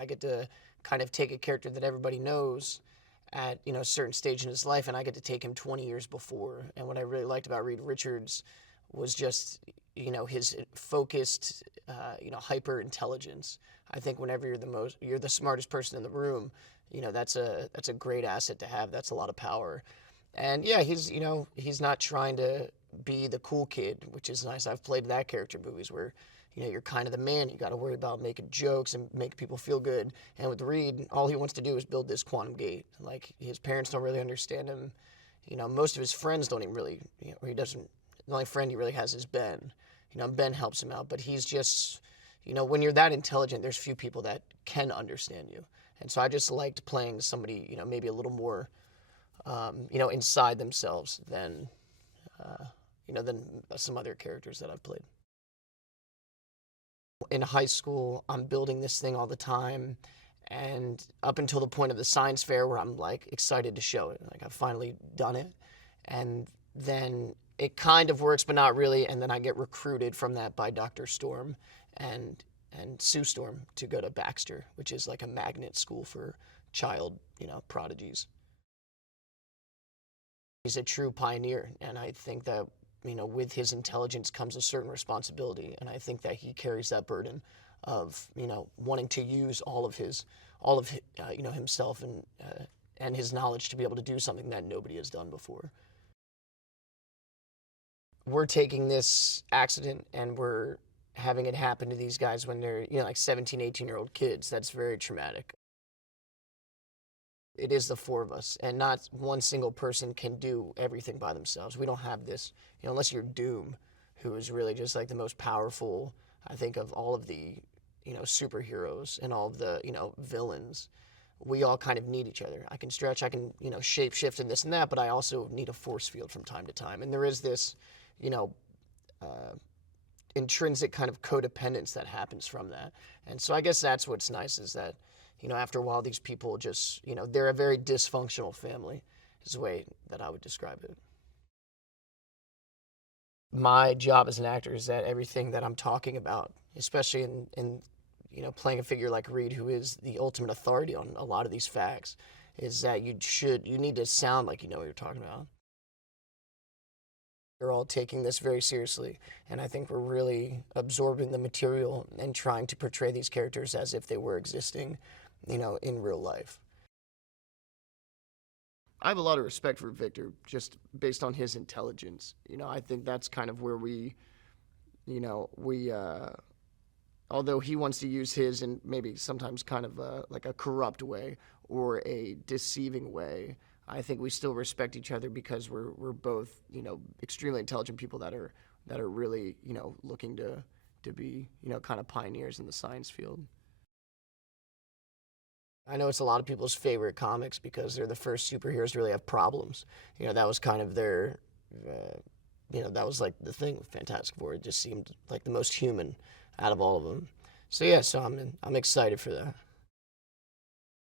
I get to kind of take a character that everybody knows at, you know, a certain stage in his life, and I get to take him 20 years before. And what I really liked about Reed Richards was just, you know, his focused, you know, hyper intelligence. I think whenever you're the smartest person in the room, you know, that's a great asset to have. That's a lot of power. And yeah, he's, you know, he's not trying to be the cool kid, which is nice. I've played that character in movies where, you know, you're kind of the man. You got to worry about making jokes and make people feel good. And with Reed, all he wants to do is build this quantum gate. Like, his parents don't really understand him. You know, most of his friends don't even really, you know, he doesn't, the only friend he really has is Ben. You know, Ben helps him out, but he's just, you know, when you're that intelligent, there's few people that can understand you. And so I just liked playing somebody, you know, maybe a little more, you know, inside themselves than, you know, than some other characters that I've played. In high school, I'm building this thing all the time, and up until the point of the science fair where I'm like excited to show it, like I've finally done it, and then it kind of works but not really, and then I get recruited from that by Dr. Storm and Sue Storm to go to Baxter, which is like a magnet school for child, you know, prodigies. He's a true pioneer, and I think that, you know, with his intelligence comes a certain responsibility, and I think that he carries that burden of, you know, wanting to use all of you know, himself and his knowledge to be able to do something that nobody has done before. We're taking this accident and we're having it happen to these guys when they're, you know, like 17, 18-year-old kids. That's very traumatic. It is the four of us, and not one single person can do everything by themselves. We don't have this, you know, unless you're Doom, who is really just like the most powerful, I think, of all of the, you know, superheroes and all of the, you know, villains. We all kind of need each other. I can stretch, I can, you know, shape shift and this and that, but I also need a force field from time to time. And there is this, you know, intrinsic kind of codependence that happens from that. And so I guess that's what's nice, is that, you know, after a while, these people just, you know, they're a very dysfunctional family, is the way that I would describe it. My job as an actor is that everything that I'm talking about, especially in you know, playing a figure like Reed, who is the ultimate authority on a lot of these facts, is that you need to sound like you know what you're talking about. We're all taking this very seriously, and I think we're really absorbing the material and trying to portray these characters as if they were existing, you know, in real life. I have a lot of respect for Victor just based on his intelligence. You know, I think that's kind of where we, you know, although he wants to use his in maybe sometimes kind of like a corrupt way or a deceiving way, I think we still respect each other because we're both, you know, extremely intelligent people that are really, you know, looking to be, you know, kind of pioneers in the science field. I know it's a lot of people's favorite comics because they're the first superheroes to really have problems. You know, that was kind of their, you know, that was like the thing with Fantastic Four. It just seemed like the most human out of all of them. So yeah, so I'm excited for that.